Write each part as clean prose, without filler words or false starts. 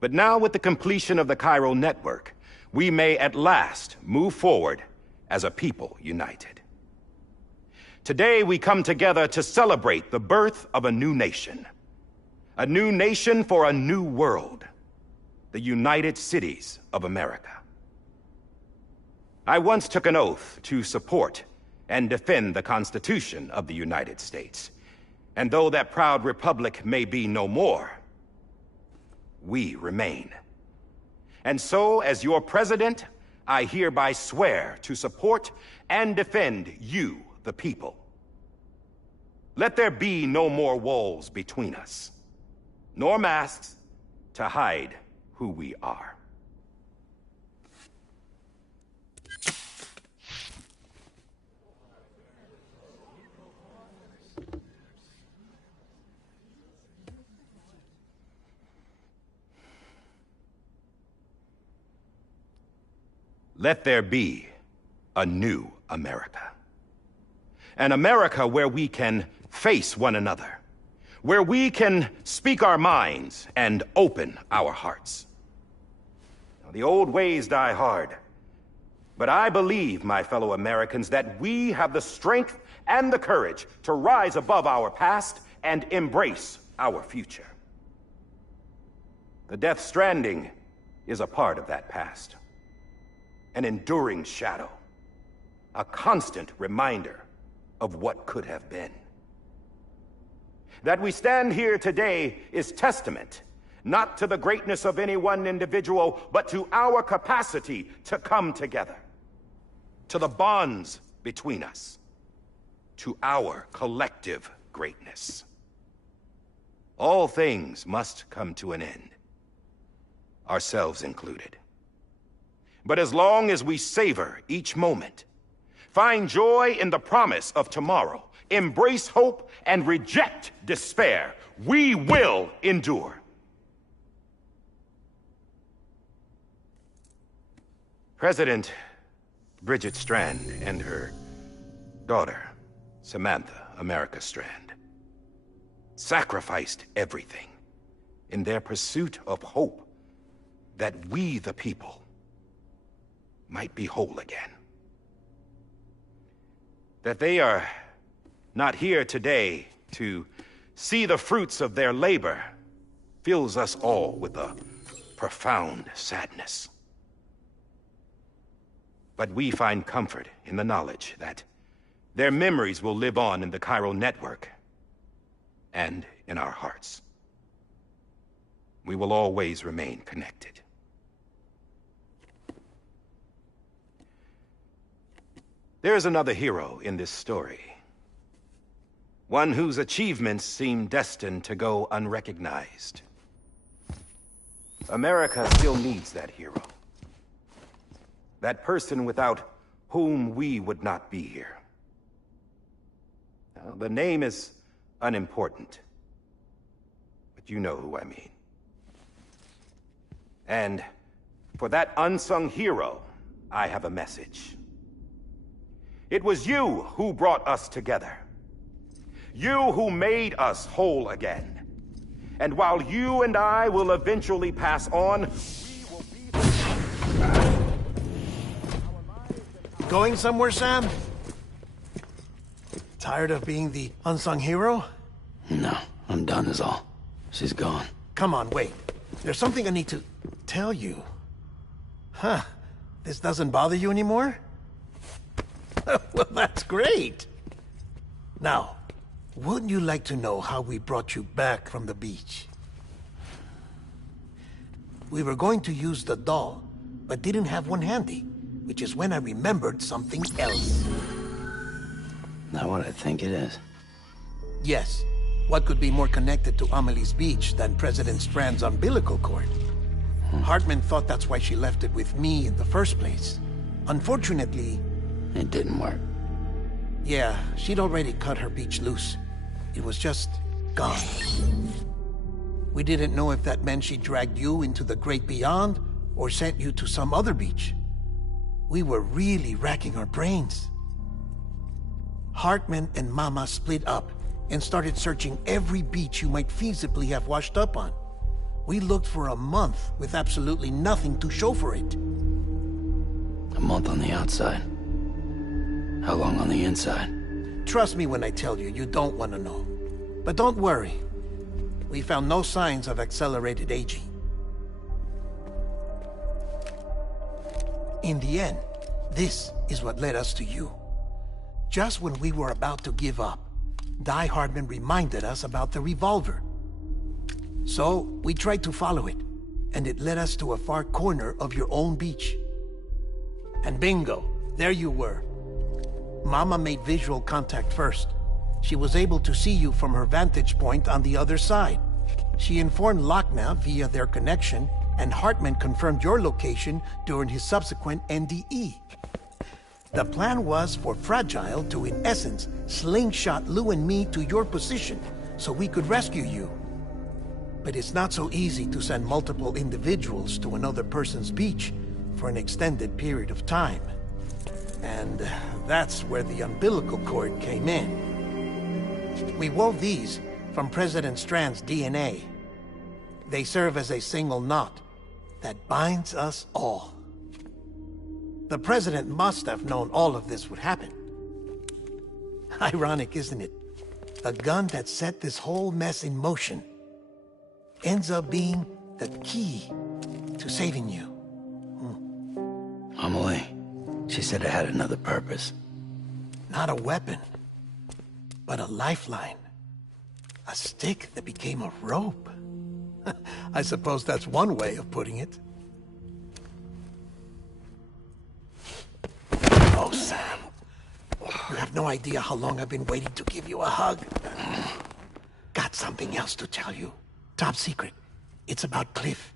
But now with the completion of the Cairo network, we may at last move forward as a people united. Today we come together to celebrate the birth of a new nation. A new nation for a new world. The United Cities of America. I once took an oath to support and defend the Constitution of the United States. And though that proud republic may be no more, we remain. And so, as your president, I hereby swear to support and defend you, the people. Let there be no more walls between us, nor masks to hide who we are. Let there be a new America. An America where we can face one another, where we can speak our minds and open our hearts. Now, the old ways die hard, but I believe, my fellow Americans, that we have the strength and the courage to rise above our past and embrace our future. The Death Stranding is a part of that past. An enduring shadow, a constant reminder of what could have been. That we stand here today is testament, not to the greatness of any one individual, but to our capacity to come together, to the bonds between us, to our collective greatness. All things must come to an end, ourselves included. But as long as we savor each moment, find joy in the promise of tomorrow, embrace hope, and reject despair, we will endure. President Bridget Strand and her daughter, Samantha America Strand, sacrificed everything in their pursuit of hope that we, the people, might be whole again. That they are not here today to see the fruits of their labor fills us all with a profound sadness. But we find comfort in the knowledge that their memories will live on in the Cairo network and in our hearts. We will always remain connected. There is another hero in this story. One whose achievements seem destined to go unrecognized. America still needs that hero. That person without whom we would not be here. Now, the name is unimportant, but you know who I mean. And for that unsung hero, I have a message. It was you who brought us together. You who made us whole again. And while you and I will eventually pass on, we will be Going somewhere, Sam? Tired of being the unsung hero? No, I'm done is all. She's gone. Come on, wait. There's something I need to tell you. Huh. This doesn't bother you anymore? Well, that's great. Now, wouldn't you like to know how we brought you back from the beach? We were going to use the doll, but didn't have one handy, which is when I remembered something else. Not what I think it is. Yes. What could be more connected to Amelie's beach than President Strand's umbilical cord? Hartman thought that's why she left it with me in the first place. Unfortunately... It didn't work. Yeah, she'd already cut her beach loose. It was just gone. We didn't know if that meant she dragged you into the great beyond, or sent you to some other beach. We were really racking our brains. Hartman and Mama split up and started searching every beach you might feasibly have washed up on. We looked for a month with absolutely nothing to show for it. A month on the outside. How long on the inside? Trust me when I tell you, you don't want to know. But don't worry. We found no signs of accelerated aging. In the end, this is what led us to you. Just when we were about to give up, Die Hardman reminded us about the revolver. So, we tried to follow it, and it led us to a far corner of your own beach. And bingo, there you were. Mama made visual contact first. She was able to see you from her vantage point on the other side. She informed Lockna via their connection, and Hartman confirmed your location during his subsequent NDE. The plan was for Fragile to, in essence, slingshot Lou and me to your position so we could rescue you. But it's not so easy to send multiple individuals to another person's beach for an extended period of time. And that's where the umbilical cord came in. We wove these from President Strand's DNA. They serve as a single knot that binds us all. The President must have known all of this would happen. Ironic, isn't it? The gun that set this whole mess in motion ends up being the key to saving you. Amelie, she said it had another purpose. Not a weapon, but a lifeline. A stick that became a rope. I suppose that's one way of putting it. Oh, Sam. You have no idea how long I've been waiting to give you a hug. Got something else to tell you. Top secret. It's about Cliff.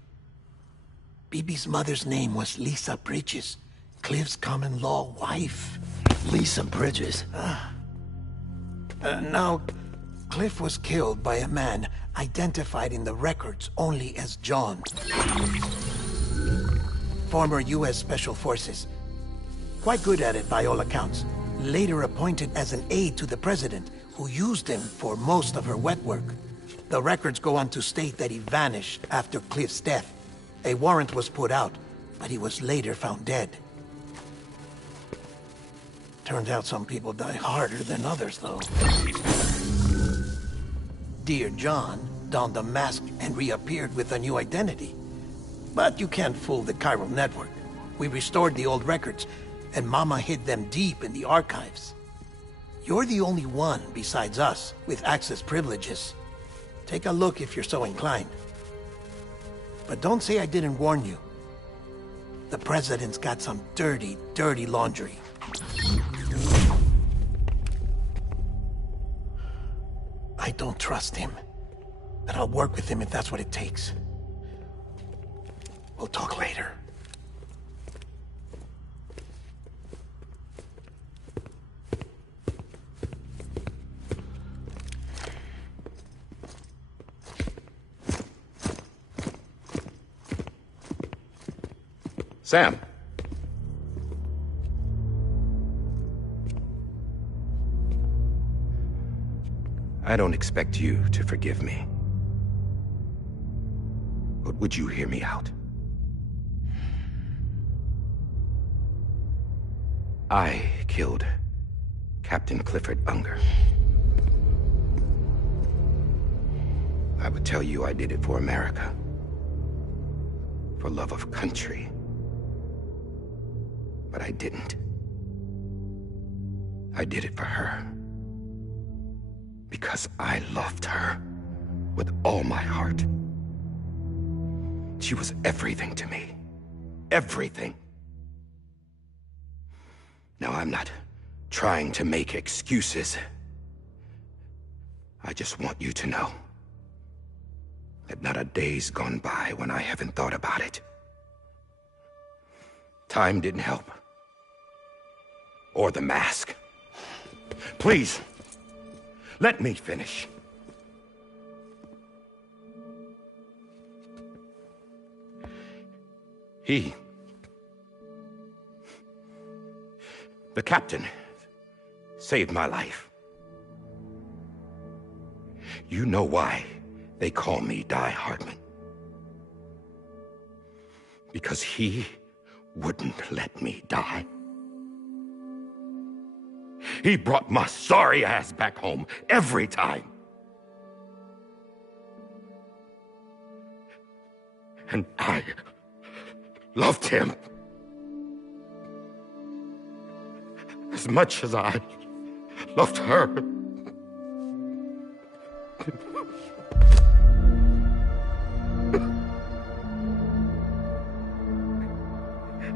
BB's mother's name was Lisa Bridges, Cliff's common-law wife. Lisa Bridges? Now, Cliff was killed by a man identified in the records only as John. Former U.S. Special Forces. Quite good at it by all accounts. Later appointed as an aide to the president, who used him for most of her wet work. The records go on to state that he vanished after Cliff's death. A warrant was put out, but he was later found dead. Turns out some people die harder than others, though. Dear John donned a mask and reappeared with a new identity. But you can't fool the chiral network. We restored the old records, and Mama hid them deep in the archives. You're the only one, besides us, with access privileges. Take a look if you're so inclined. But don't say I didn't warn you. The president's got some dirty, dirty laundry. I don't trust him, but I'll work with him if that's what it takes. We'll talk later. Sam. I don't expect you to forgive me. But would you hear me out? I killed Captain Clifford Unger. I would tell you I did it for America. For love of country. But I didn't. I did it for her. Because I loved her with all my heart. She was everything to me. Everything. Now, I'm not trying to make excuses. I just want you to know that not a day's gone by when I haven't thought about it. Time didn't help. Or the mask. Please, let me finish. The captain, saved my life. You know why they call me Die Hardman. Because he wouldn't let me die. He brought my sorry ass back home every time. And I loved him as much as I loved her.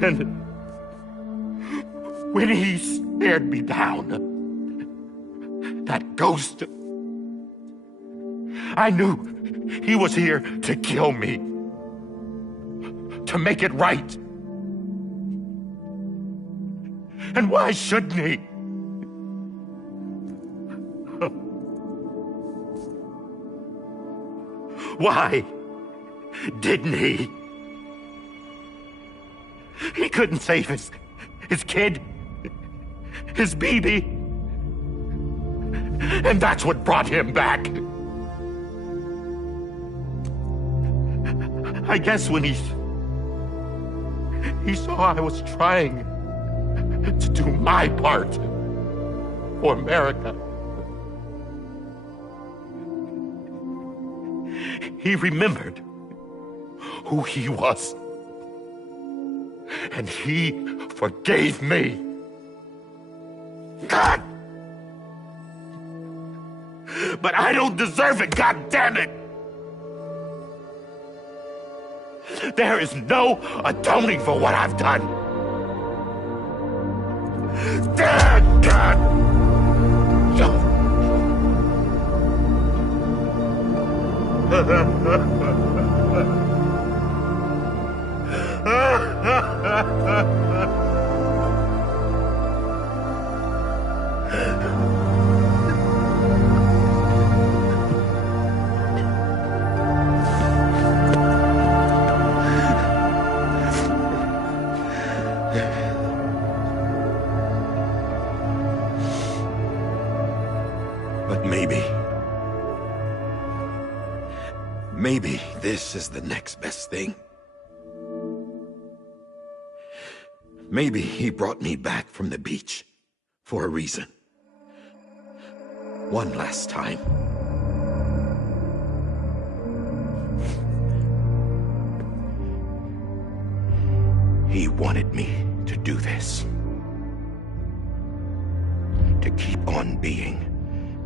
And when he stared me down, that ghost, I knew he was here to kill me, to make it right. And why shouldn't he? Why didn't he? He couldn't save his kid, his baby. And that's what brought him back. I guess when he saw I was trying to do my part for America, he remembered who he was. And he forgave me. God! But I don't deserve it, God damn it! There is no atoning for what I've done. Damn, God! But maybe this is the next best thing. Maybe he brought me back from the beach for a reason. One last time. He wanted me to do this. To keep on being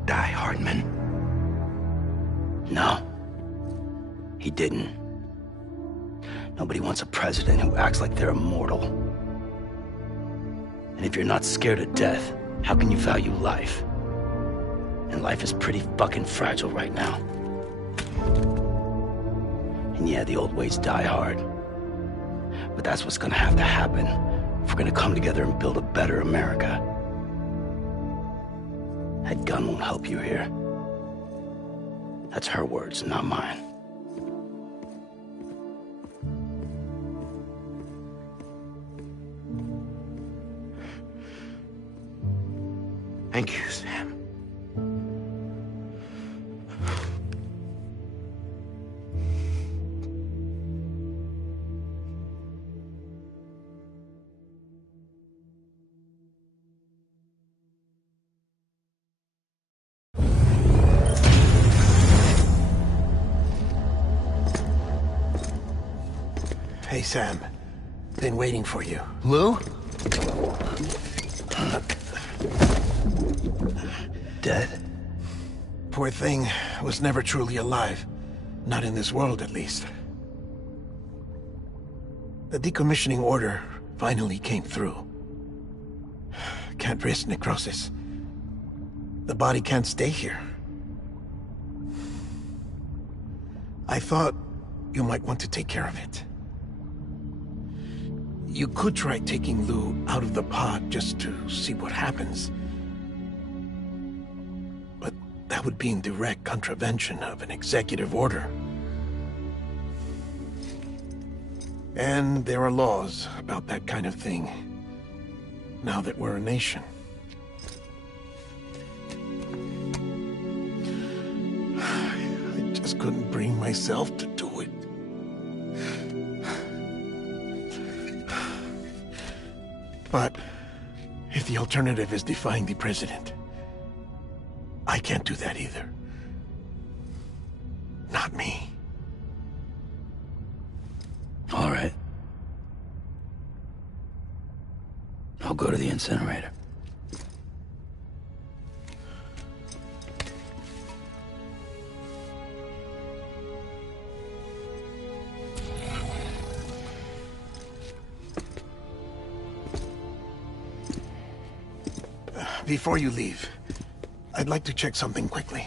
Die Hardman. No, he didn't. Nobody wants a president who acts like they're immortal. And if you're not scared of death, how can you value life? And life is pretty fucking fragile right now. And yeah, the old ways die hard. But that's what's gonna have to happen if we're gonna come together and build a better America. That gun won't help you here. That's her words, not mine. Thank you, Sam. Hey, Sam. Been waiting for you. Lou? Dead? Poor thing was never truly alive. Not in this world, at least. The decommissioning order finally came through. Can't risk necrosis. The body can't stay here. I thought you might want to take care of it. You could try taking Lou out of the pod just to see what happens. But that would be in direct contravention of an executive order. And there are laws about that kind of thing, now that we're a nation. I just couldn't bring myself to do it. But if the alternative is defying the president, I can't do that either. Not me. All right. I'll go to the incinerator. Before you leave, I'd like to check something quickly.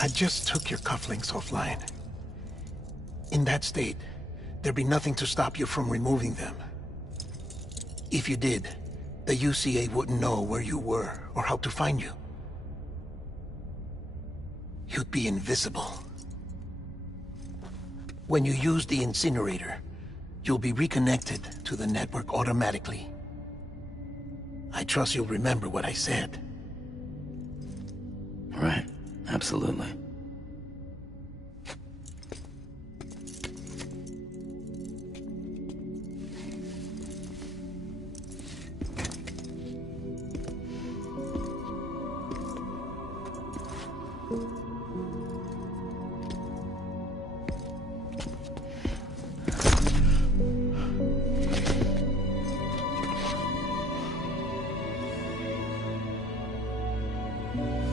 I just took your cufflinks offline. In that state, there'd be nothing to stop you from removing them. If you did, the UCA wouldn't know where you were or how to find you. You'd be invisible. When you use the incinerator, you'll be reconnected to the network automatically. I trust you'll remember what I said. Right. Absolutely.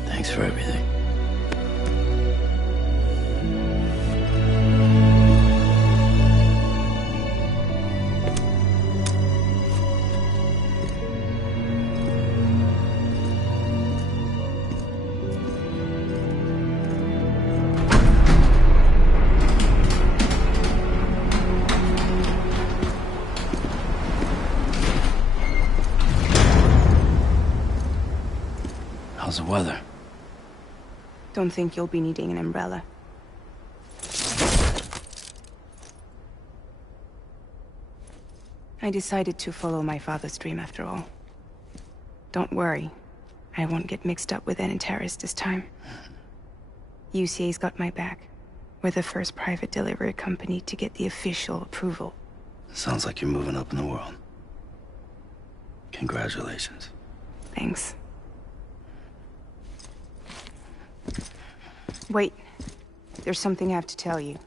Thanks for everything. How's the weather? Don't think you'll be needing an umbrella. I decided to follow my father's dream after all. Don't worry, I won't get mixed up with any terrorists this time. UCA's got my back. We're the first private delivery company to get the official approval. Sounds like you're moving up in the world. Congratulations. Thanks. Wait, there's something I have to tell you.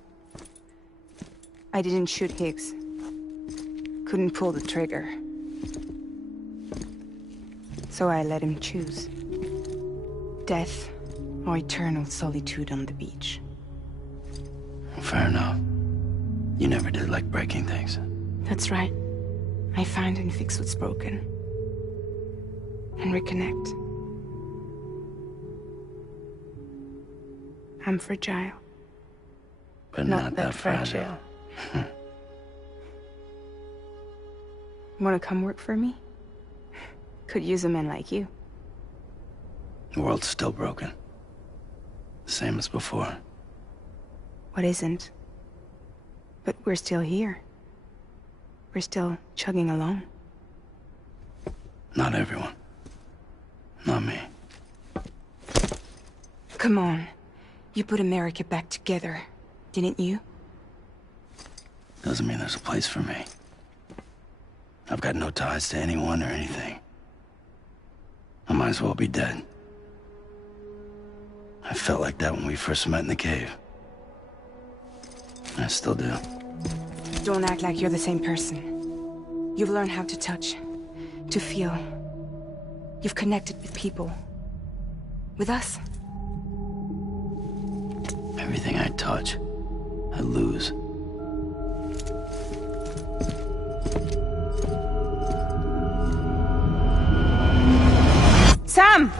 I didn't shoot Higgs. Couldn't pull the trigger. So I let him choose. Death or eternal solitude on the beach. Fair enough. You never did like breaking things. That's right. I find and fix what's broken. And reconnect. I'm fragile. But not that fragile. Wanna come work for me? Could use a man like you. The world's still broken. Same as before. What isn't? But we're still here. We're still chugging along. Not everyone. Not me. Come on. You put America back together, didn't you? Doesn't mean there's a place for me. I've got no ties to anyone or anything. I might as well be dead. I felt like that when we first met in the cave. I still do. Don't act like you're the same person. You've learned how to touch, to feel. You've connected with people. With us. Everything I touch, I lose. Sam!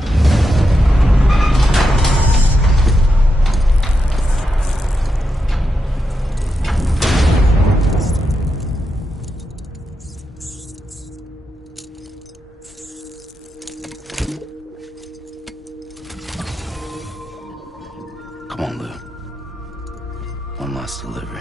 Come on, Lou. One last delivery.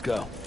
Let's go.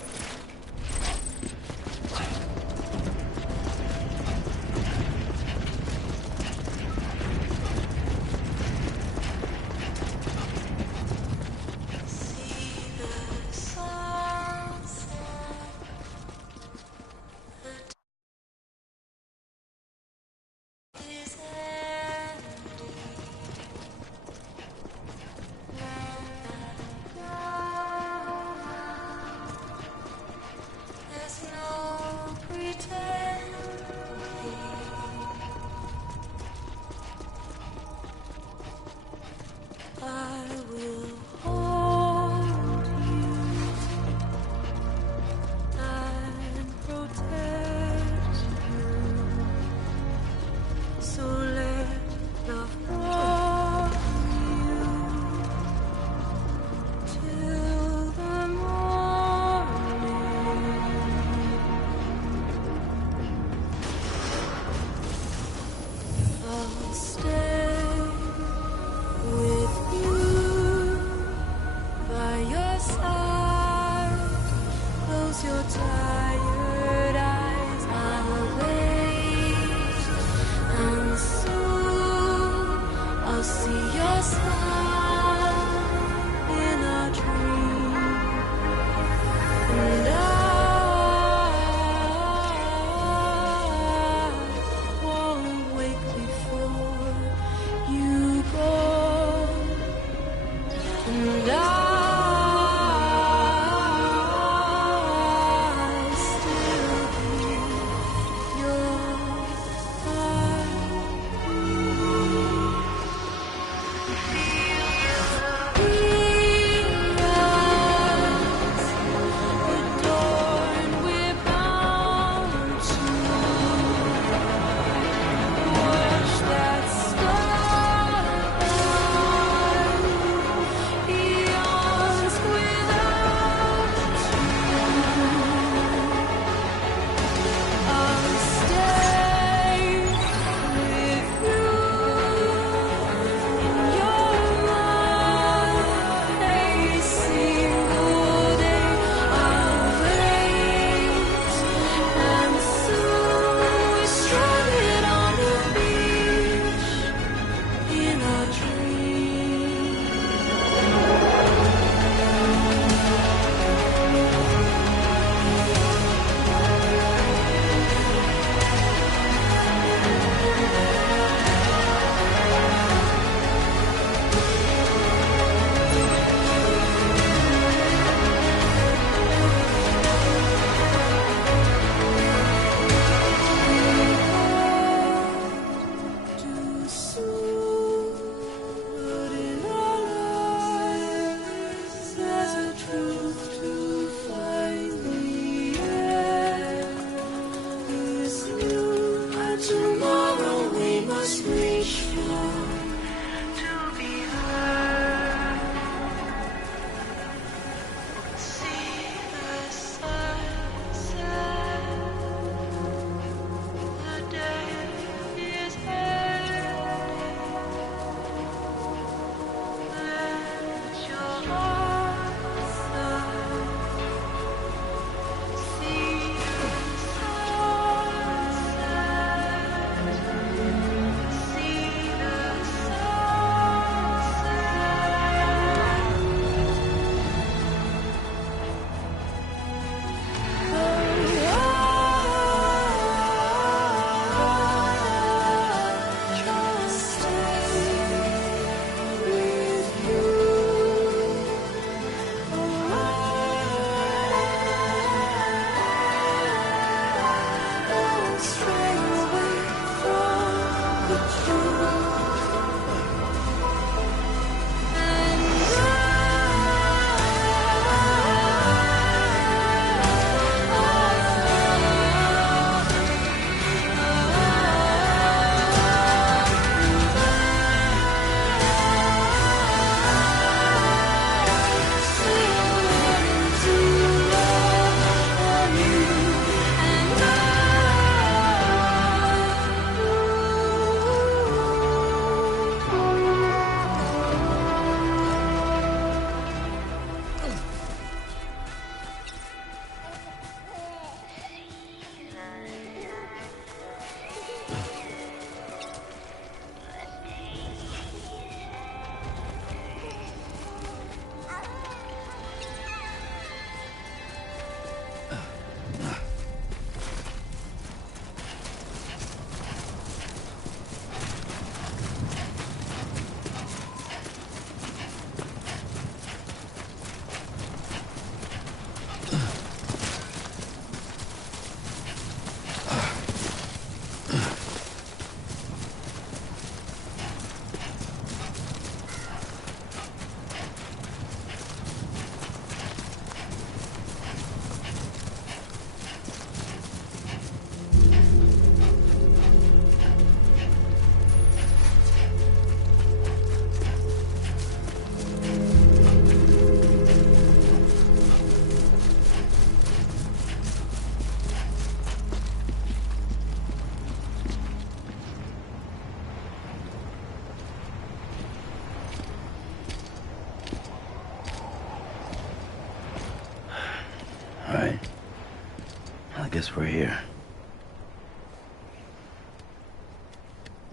I guess we're here.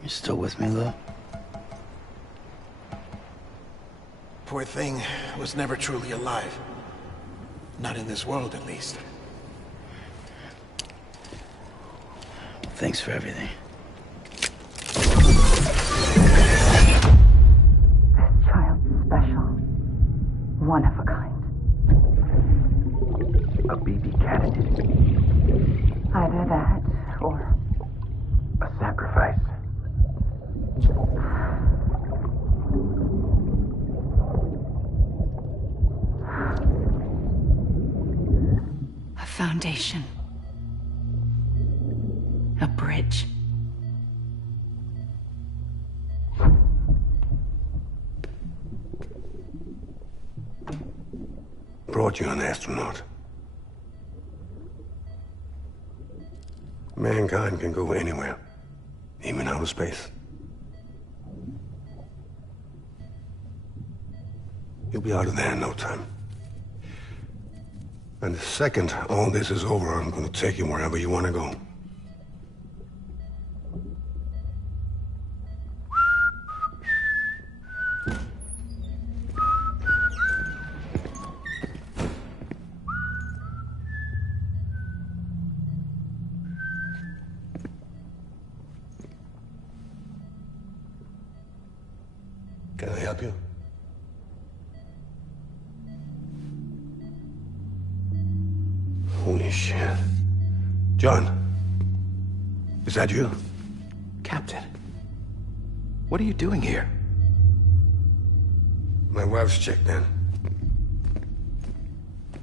You still with me, Lou? Poor thing was never truly alive. Not in this world, at least. Thanks for everything. This child's special. One of a kind. A BB candidate. Either that, or... a sacrifice. a foundation. A bridge. Brought you an astronaut. Mankind can go anywhere, even outer space. You'll be out of there in no time. And the second all this is over, I'm gonna take you wherever you wanna go. Can I help you? Holy shit. John, is that you? Captain, what are you doing here? My wife's checked in.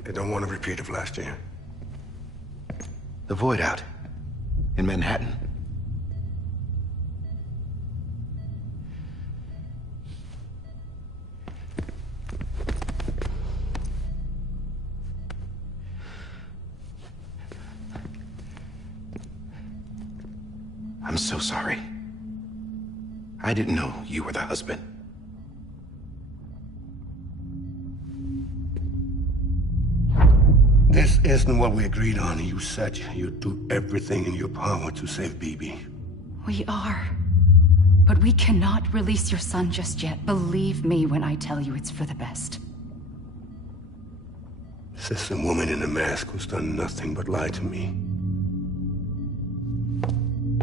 They don't want a repeat of last year. The Void Out in Manhattan. I'm so sorry. I didn't know you were the husband. This isn't what we agreed on. You said you'd do everything in your power to save BB. We are. But we cannot release your son just yet. Believe me when I tell you it's for the best. This is a woman in a mask who's done nothing but lie to me.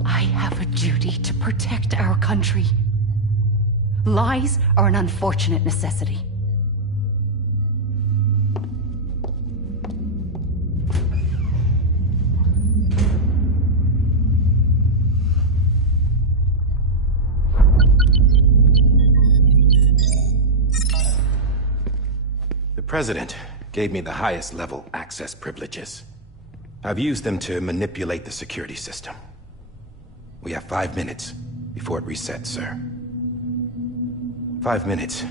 I have a duty to protect our country. Lies are an unfortunate necessity. The President gave me the highest level access privileges. I've used them to manipulate the security system. We have 5 minutes before it resets, sir. 5 minutes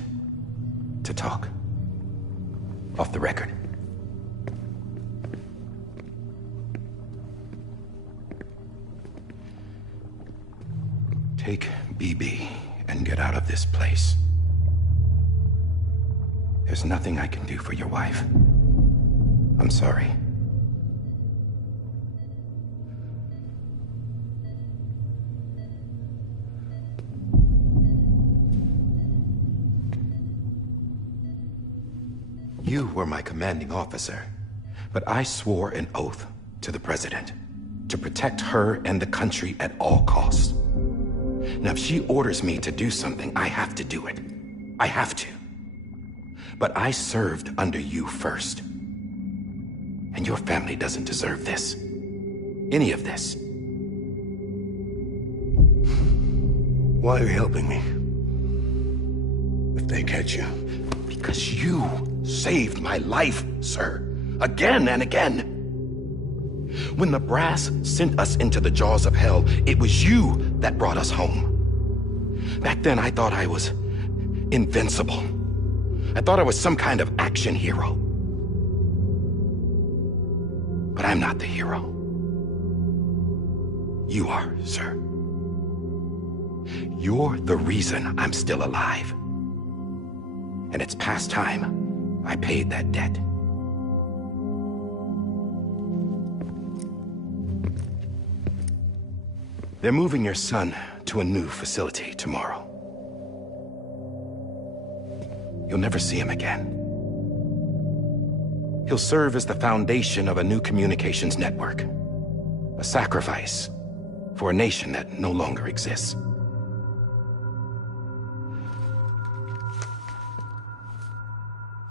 to talk. Off the record. Take BB and get out of this place. There's nothing I can do for your wife. I'm sorry. You were my commanding officer, but I swore an oath to the President to protect her and the country at all costs. Now, if she orders me to do something, I have to do it. I have to. But I served under you first. And your family doesn't deserve this. Any of this. Why are you helping me? If they catch you. Because you saved my life, sir. Again and again. When the brass sent us into the jaws of hell, it was you that brought us home. Back then, I thought I was invincible. I thought I was some kind of action hero. But I'm not the hero. You are, sir. You're the reason I'm still alive. And it's past time I paid that debt. They're moving your son to a new facility tomorrow. You'll never see him again. He'll serve as the foundation of a new communications network. A sacrifice for a nation that no longer exists.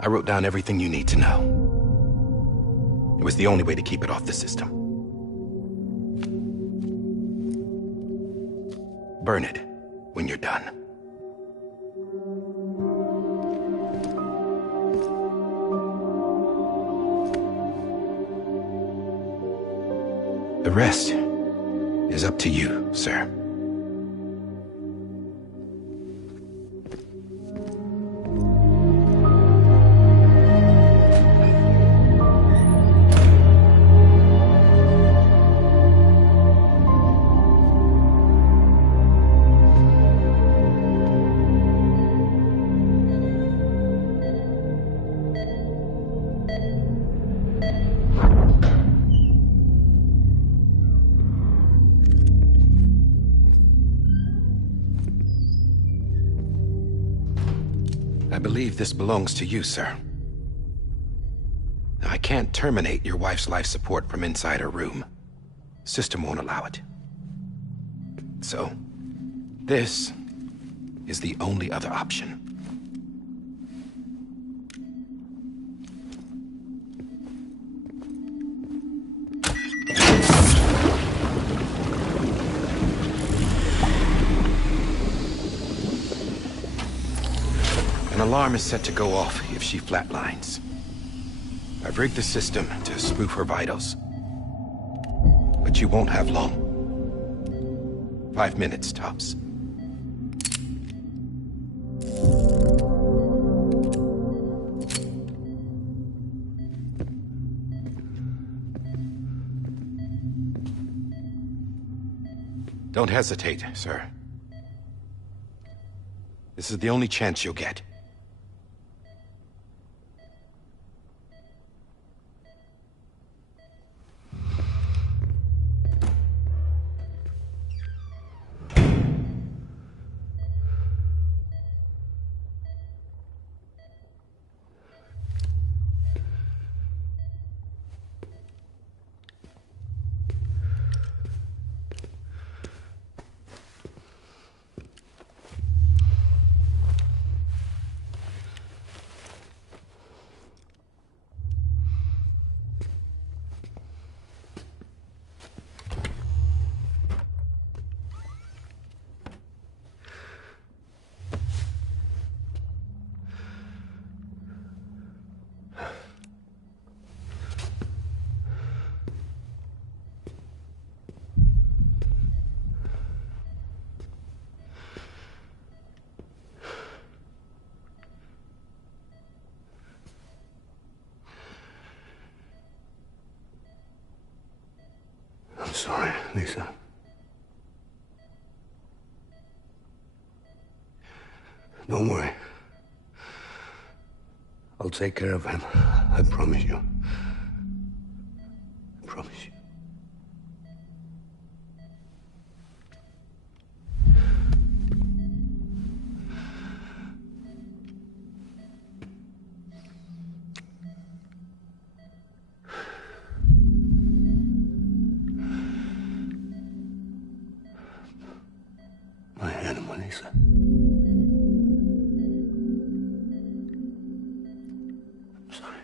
I wrote down everything you need to know. It was the only way to keep it off the system. Burn it when you're done. The rest is up to you, sir. I believe this belongs to you, sir. I can't terminate your wife's life support from inside her room. System won't allow it. So, this is the only other option. An alarm is set to go off if she flatlines. I've rigged the system to spoof her vitals. But you won't have long. 5 minutes, tops. Don't hesitate, sir. This is the only chance you'll get. I'm sorry, Lisa. Don't worry. I'll take care of him. I promise you. I promise you. My animal, Lisa. I'm sorry.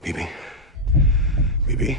Bibi. Bibi.